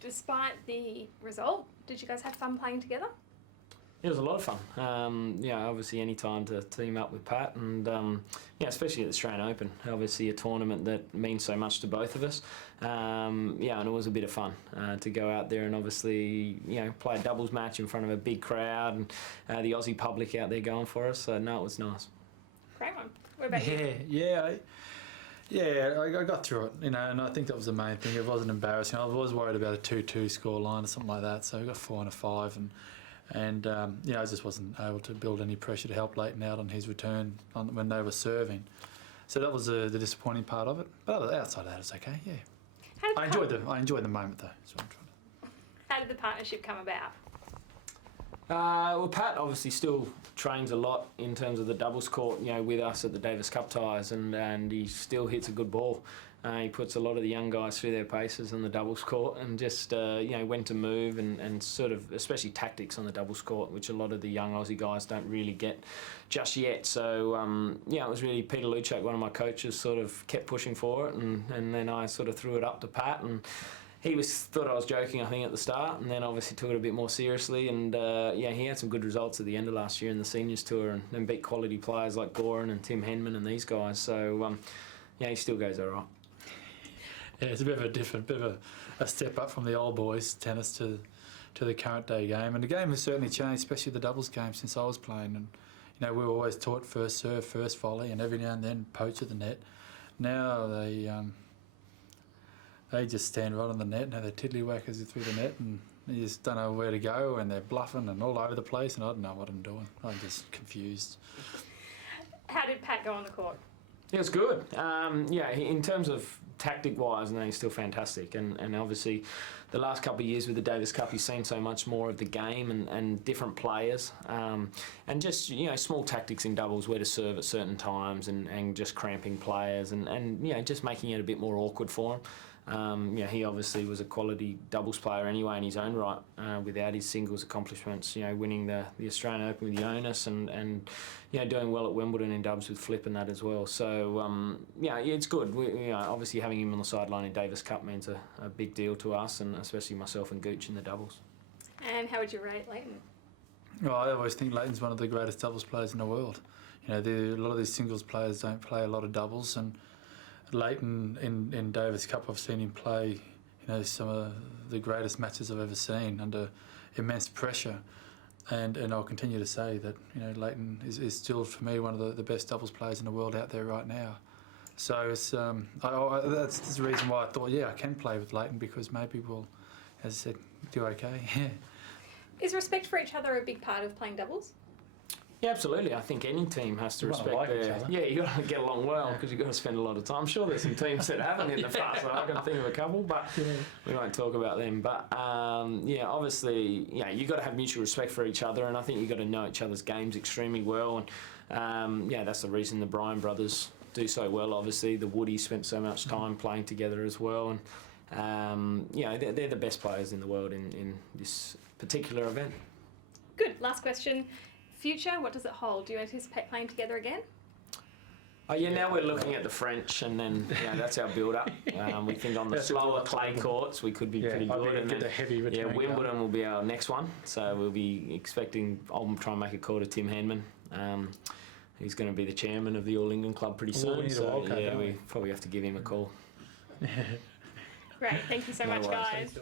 Despite the result, did you guys have fun playing together? It was a lot of fun. Obviously any time to team up with Pat and, especially at the Australian Open, obviously a tournament that means so much to both of us. And it was a bit of fun to go out there and obviously, play a doubles match in front of a big crowd and the Aussie public out there going for us. So, no, it was nice. Great one. What about you? I got through it, and I think that was the main thing. It wasn't embarrassing. I was worried about a 2-2 score line or something like that, so we got 4 and a 5, and I just wasn't able to build any pressure to help Lleyton out on his return when they were serving. So that was the disappointing part of it. But outside of that, it's okay. Yeah, I enjoyed the moment though. That's what I'm trying to. How did the partnership come about? Well, Pat obviously still trains a lot in terms of the doubles court, with us at the Davis Cup ties, and he still hits a good ball. He puts a lot of the young guys through their paces on the doubles court, and just when to move and sort of, especially tactics on the doubles court, which a lot of the young Aussie guys don't really get just yet. So it was really Peter Luchak, one of my coaches, sort of kept pushing for it, and then I sort of threw it up to Pat, and he thought I was joking, I think, at the start, and then obviously took it a bit more seriously. And he had some good results at the end of last year in the seniors tour, and beat quality players like Goran and Tim Henman and these guys. So he still goes all right. Yeah, it's a bit of a step up from the old boys tennis to the current day game, and the game has certainly changed, especially the doubles game since I was playing. And we were always taught first serve, first volley, and every now and then poach at the net. Now they just stand right on the net and have their tiddlywhackers through the net, and you just don't know where to go, and they're bluffing and all over the place, and I don't know what I'm doing. I'm just confused. How did Pat go on the court? It was good. In terms of tactic-wise, he's still fantastic. And obviously, the last couple of years with the Davis Cup, he's seen so much more of the game and different players. And just, small tactics in doubles, where to serve at certain times and just cramping players and just making it a bit more awkward for him. He obviously was a quality doubles player anyway in his own right, without his singles accomplishments, winning the Australian Open with Jonas and doing well at Wimbledon in dubs with Flip and that as well. So, it's good. Obviously having him on the sideline in Davis Cup means a big deal to us, and especially myself and Gooch in the doubles. And how would you rate Lleyton? Well, I always think Lleyton's one of the greatest doubles players in the world. A lot of these singles players don't play a lot of doubles, and Lleyton in Davis Cup, I've seen him play, some of the greatest matches I've ever seen under immense pressure, and I'll continue to say that Lleyton is still for me one of the best doubles players in the world out there right now. So it's that's the reason why I thought I can play with Lleyton, because maybe we'll, as I said, do okay. Is respect for each other a big part of playing doubles? Yeah, absolutely. I think any team has to respect each other. Yeah, you got to get along well, because you've got to spend a lot of time. I'm sure there's some teams that haven't in the past. So I can think of a couple, but we won't talk about them. But obviously, you've got to have mutual respect for each other, and I think you've got to know each other's games extremely well. And that's the reason the Bryan brothers do so well. Obviously, the Woodies spent so much time playing together as well, and they're the best players in the world in this particular event. Good. Last question. Future, what does it hold? Do you anticipate playing together again? Now we're looking at the French, and then that's our build-up. We think on the slower clay courts we could be pretty good. And get the heavy return Wimbledon will be our next one, so we'll be expecting. I'll try and make a call to Tim Henman. He's going to be the chairman of the All England Club pretty soon. We probably have to give him a call. Great, thank you so much, guys.